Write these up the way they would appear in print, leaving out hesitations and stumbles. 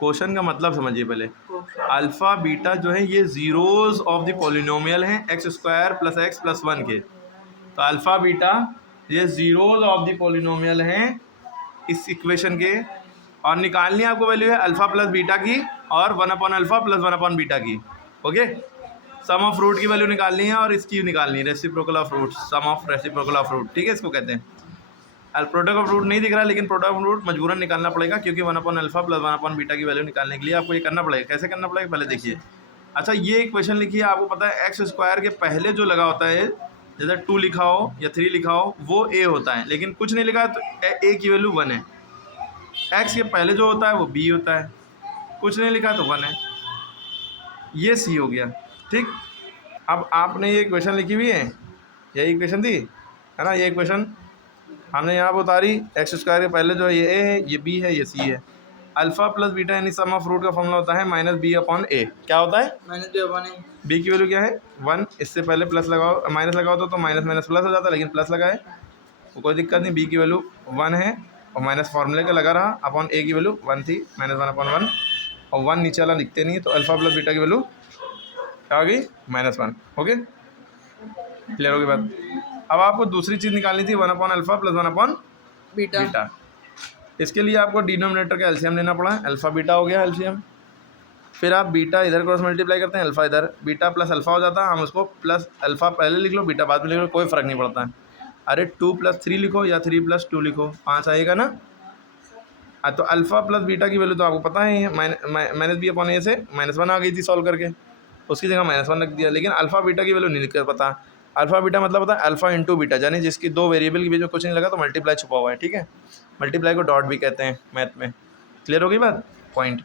Question का मतलब समझिए पहले। अल्फ़ा बीटा जो है ये ज़ीरोज़ ऑफ द पॉलिनोमियल हैं x square plus x plus one के। तो अल्फ़ा बीटा ये ज़ीरोज़ ऑफ द पॉलिनोमियल हैं इस इक्वेशन के, और निकालनी आपको वैल्यू है अल्फ़ा प्लस बीटा की और 1/अल्फ़ा प्लस 1/बीटा की। ओके, सम ऑफ रूट की वैल्यू निकालनी है और इसकी निकालनी है reciprocal of root, sum of reciprocal of root, ठीक है, इसको कहते हैं। प्रोडक्ट ऑफ रूट नहीं दिख रहा, लेकिन प्रोडक्ट ऑफ रूट मजबूरन निकालना पड़ेगा, क्योंकि 1/अल्फ़ा प्लस 1/बीटा की वैल्यू निकालने के लिए आपको ये करना पड़ेगा। कैसे करना पड़ेगा पहले देखिए। अच्छा, ये इक्वेशन लिखिए, आपको पता है एक्स स्क्वायर के पहले जो लगा होता है, जैसे 2 लिखा हो या 3 लिखा हो, वो ए होता है, लेकिन कुछ नहीं लिखा है तो ए की वैल्यू 1 है। एक्स के पहले जो होता है वो बी होता है, कुछ नहीं लिखा तो 1 है, ये सी हो गया। ठीक, अब आपने ये इक्वेशन लिखी हुई है, यही इक्वेशन थी, है ना, ये इक्वेशन हमने यहाँ पर उतारी। एक्स स्क्वायर के पहले जो ये ए है, ये बी है, ये सी है। अल्फ़ा प्लस बीटा यानी सम ऑफ रूट का फॉर्मूला होता है -b/a। क्या होता है? -b/a। बी की वैल्यू क्या है? 1। इससे पहले प्लस लगाओ, माइनस लगाओ तो माइनस माइनस प्लस हो जाता, लेकिन प्लस लगाए तो कोई दिक्कत नहीं। बी की वैल्यू 1 है और माइनस फार्मूले का लगा रहा, अपॉन ए की वैल्यू 1 थी, -1/1, और 1 नीचे वाला लिखते नहीं है, तो अल्फ़ा प्लस बीटा की वैल्यू क्या आ गई? -1। ओके, क्लियर होगी बात। अब आपको दूसरी चीज़ निकालनी थी 1/अल्फ़ा प्लस 1/बीटा। इसके लिए आपको डिनोमिनेटर का एलसीएम लेना पड़ा है। अल्फ़ा बीटा हो गया एलसीएम, फिर आप बीटा इधर क्रॉस मल्टीप्लाई करते हैं, अल्फ़ा इधर, बीटा प्लस अल्फ़ा हो जाता है। हम उसको प्लस अल्फ़ा पहले लिख लो, बीटा बाद में लिख लो, कोई फ़र्क नहीं पड़ता है। अरे 2 + 3 लिखो या 3 + 2 लिखो, 5 आएगा ना। तो अल्फ़ा प्लस बीटा की वैल्यू तो आपको पता ही है, -b/a से -1 आ गई थी सॉल्व करके, उसकी जगह -1 रख दिया। लेकिन अल्फ़ा बीटा की वैल्यू नहीं लिख कर पता। अल्फ़ा बीटा मतलब होता है अल्फ़ा इंटू बीटा, यानी जिसकी दो वेरिएबल के बीच में कुछ नहीं लगा तो मल्टीप्लाई छुपा हुआ है। ठीक है, मल्टीप्लाई को डॉट भी कहते हैं मैथ में। क्लियर हो गई बात, पॉइंट।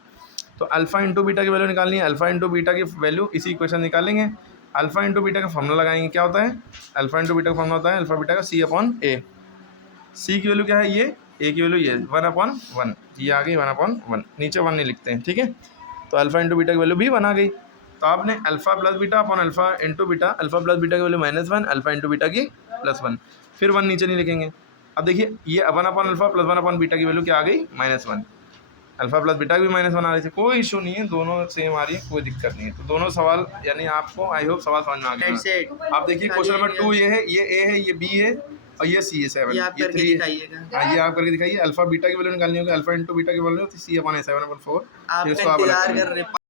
तो अल्फ़ा इंटू बीटा की वैल्यू निकालनी है। अल्फ़ा इंटू बीटा की वैल्यू इसी इक्वेशन निकालेंगे। अल्फ़ा इंटू बीटा का फॉर्मूला लगाएंगे, क्या होता है? अल्फ़ा इंटू बीटा का फॉर्मूला होता है अल्फ़ा बीटा का c/a। सी की वैल्यू क्या है? ये। ए की वैल्यू ये 1/1, ये आ गई 1/1, नीचे 1 नहीं लिखते हैं। ठीक है, तो अल्फ़ा इंटू बीटा की वैल्यू भी 1 आ गई। तो आपने alpha plus beta upon alpha into beta, alpha plus beta की वैल्यू -1, अल्फ़ा इंटू बीटा की +1, फिर 1 नीचे नहीं लिखेंगे। अब देखिए, ये 1/अल्फ़ा प्लस 1/बीटा की वैल्यू क्या आ गई? -1। अल्फ़ा प्लस बीटा भी -1 आ रही थी, कोई इशू नहीं है, दोनों सेम आ रही है, कोई दिक्कत नहीं है। तो दोनों सवाल यानी आपको आई होप सवाल समझ में आ गया। आप देखिए क्वेश्चन नंबर 2 ये है, ये ए है, ये बी है और ये सी है 7, ये आप करके दिखाइएगा। हाँ, ये आप करके दिखाइए। अल्फ़ा बीटा की वैल्यू निकालनी होगी, अल्फ़ा इंटू बीटा की वैल्यू होती है c/a 7/4। आप इंतजार कर रहे